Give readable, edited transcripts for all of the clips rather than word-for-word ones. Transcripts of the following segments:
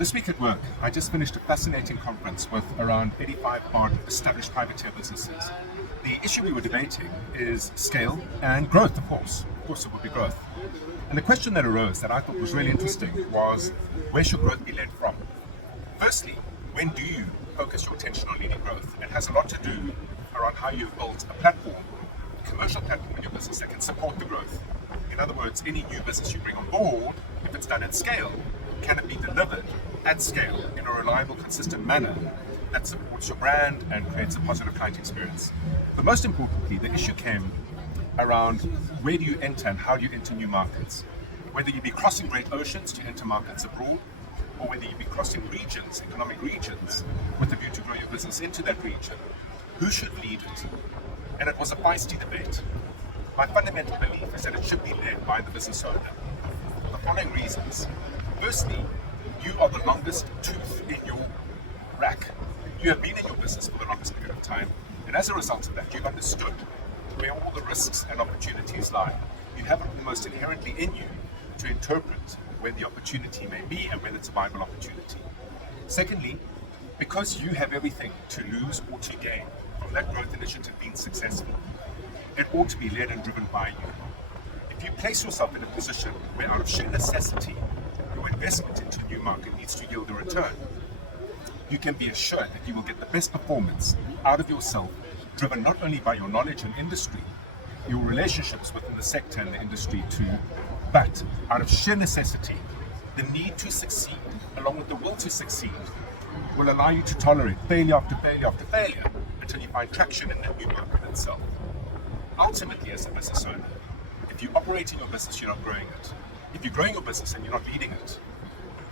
This week at work, I just finished a fascinating conference with around 85 odd established privateer businesses. The issue we were debating is scale and growth, of course. Of course, it would be growth. And the question that arose that I thought was really interesting was, where should growth be led from? Firstly, when do you focus your attention on leading growth? It has a lot to do around how you've built a platform, a commercial platform in your business that can support the growth. In other words, any new business you bring on board, if it's done at scale, can it be delivered at scale in a reliable, consistent manner that supports your brand and creates a positive client experience? But most importantly, the issue came around where do you enter and how do you enter new markets? Whether you be crossing great oceans to enter markets abroad, or whether you be crossing regions, economic regions, with a view to grow your business into that region, who should lead it? And it was a feisty debate. My fundamental belief is that it should be led by the business owner. For the following reasons. Firstly, you are the longest tooth in your rack. You have been in your business for the longest period of time, and as a result of that, you've understood where all the risks and opportunities lie. You have it almost inherently in you to interpret where the opportunity may be and whether it's a viable opportunity. Secondly, because you have everything to lose or to gain from that growth initiative being successful, it ought to be led and driven by you. If you place yourself in a position where out of sheer necessity, your investment into a new market needs to yield a return, you can be assured that you will get the best performance out of yourself, driven not only by your knowledge and industry, your relationships within the sector and the industry too, but out of sheer necessity, the need to succeed, along with the will to succeed, will allow you to tolerate failure after failure after failure until you find traction in that new market itself. Ultimately, as a business owner, if you operate in your business, you're not growing it. If you're growing your business and you're not leading it,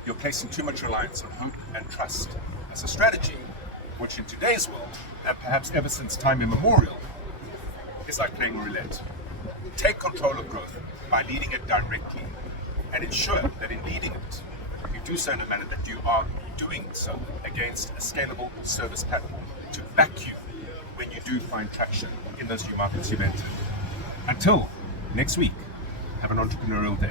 you're placing too much reliance on hope and trust as a strategy, which in today's world, and perhaps ever since time immemorial, is like playing roulette. Take control of growth by leading it directly, and ensure that in leading it, you do so in a manner that you are doing so against a scalable service platform to back you when you do find traction in those new markets you've entered. Until next week, have an entrepreneurial day.